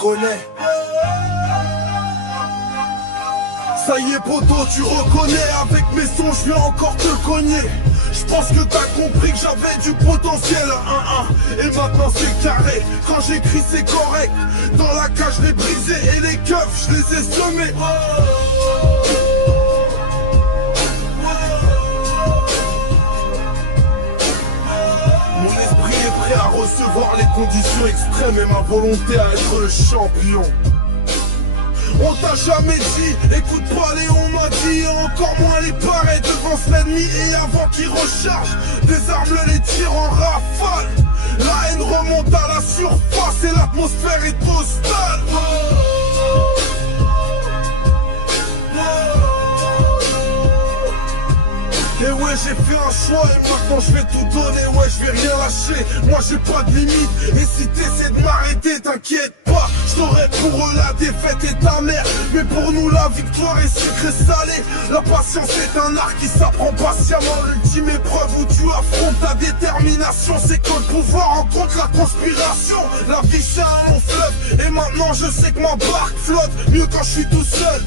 reconnais. Ça y est poto, tu reconnais, avec mes sons je viens encore te cogner. Je pense que t'as compris que j'avais du potentiel à 1-1. Et maintenant c'est carré, quand j'écris c'est correct. Dans la cage je l'ai brisé et les keufs je les ai semés. Mon esprit est prêt à recevoir les conditions extrêmes et ma volonté à être le champion. On t'a jamais dit, écoute pas les on m'a dit, encore moins les pareils devant l'ennemi et avant qu'il recharge. Désarme les tirs en rafale, la haine remonte à la surface et l'atmosphère est hostile. Et ouais j'ai fait un choix et maintenant je vais tout donner, ouais je vais rien lâcher, moi j'ai pas de limite. Et si t'essaies de m'arrêter t'inquiète pas, je t'aurai pour eux la défaite et ta mère. Mais pour nous la victoire est sucrée salée. La patience est un art qui s'apprend patiemment. L'ultime épreuve où tu affrontes ta détermination, c'est quand le pouvoir rencontre la conspiration. La vie c'est un long fleuve et maintenant je sais que ma barque flotte mieux quand je suis tout seul.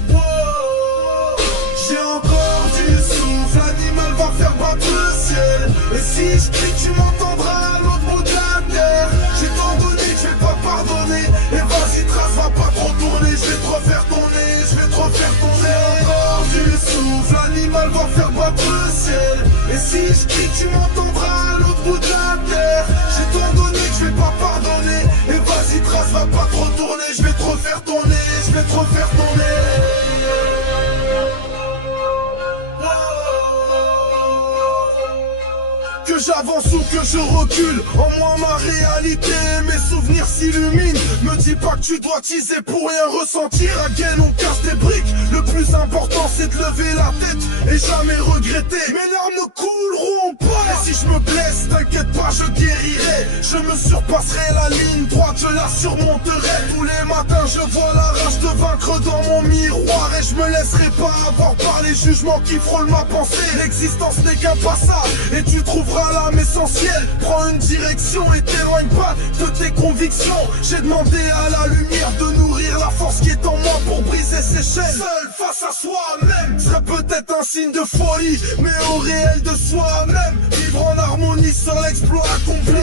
J'ai encore du souffle, l'animal va faire battre le ciel. Et si je crie tu m'entendras à l'autre bout de la terre. J'ai tant donné que je vais pas pardonner. Et vas-y trace, va pas trop tourner. Je vais te refaire tourner, je vais te refaire tourner. J'ai encore du souffle, l'animal va faire battre le ciel. Et si je crie tu m'entendras à l'autre bout de la terre. J'ai tant donné que je vais pas pardonner. Et vas-y trace, va pas trop tourner. Je vais te refaire tourner, je vais te refaire tourner. Que j'avance ou que je recule, en moi ma réalité, mes souvenirs s'illuminent. Me dis pas que tu dois teaser pour rien ressentir. Again on casse des briques, le plus important c'est de lever la tête et jamais regretter. Mes larmes ne couleront pas. Et si je me blesse, t'inquiète pas, je guérirai. Je me surpasserai la ligne droite, je la surmonterai. Tous les matins je vois la rage de vaincre dans mon miroir. Et je me laisserai pas avoir par les jugements qui frôlent ma pensée. L'existence n'est qu'un passage et tu trouveras l'âme essentielle. Prends une direction et t'éloigne pas de tes convictions. J'ai demandé à la lumière de nourrir la force qui est en moi pour briser ses chaînes. Seul face à soi-même serait peut-être un signe de folie, mais au réel de soi-même, vivre en harmonie sur l'exploit accompli.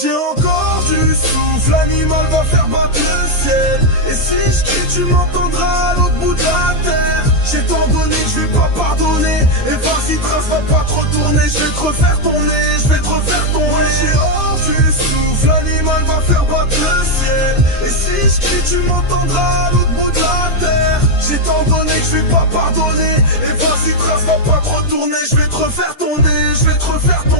J'ai encore du souffle, l'animal va faire battre le ciel. Et si je crie tu m'entendras à l'autre bout de la terre. J'ai tant donné, je vais pas pardonner. Et vas-y trace, va pas trop tourner. Je vais te refaire tourner, je vais te refaire tourner. J'ai hors du souffle, l'animal va faire battre le ciel. Et si je crie tu m'entendras à l'autre bout de la terre. J'ai tant donné que je vais pas pardonner. Et vas-y trace, va pas trop tourner. Je vais te refaire tourner, je vais te refaire tourner.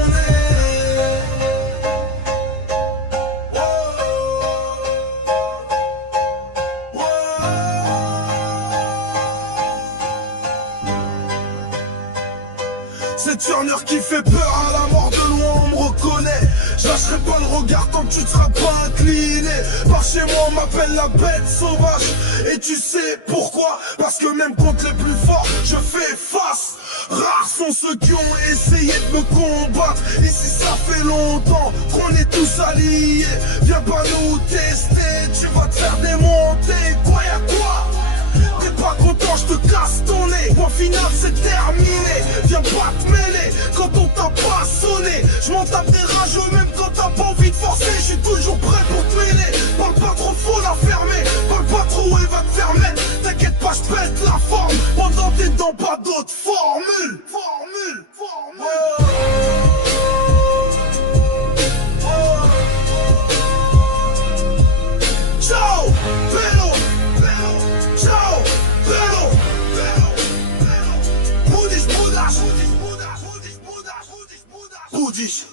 C'est Turner qui fait peur, à la mort de loin on me reconnaît. Je lâcherai pas le regard tant que tu te seras pas incliné. Par chez moi on m'appelle la bête sauvage. Et tu sais pourquoi? Parce que même contre les plus forts je fais face. Rares sont ceux qui ont essayé de me combattre. Ici ça fait longtemps qu'on est tous alliés. Viens pas nous tester, tu vas te faire démonter. Quoi y'a quoi? T'es pas content, je te casse ton nez. Point final c'est terminé. Viens pas te mêler quand on t'a pas sonné. Je m'en tape des rageux même quand t'as pas envie de forcer. Je suis toujours prêt pour te mêler. Parle pas trop, faut la fermer. Parle pas trop, elle va te faire mettre. T'inquiète pas, je pète la forme. Pendant tes dents, pas d'autres formules. Ciao, vélo. Ciao, vélo. Budiš.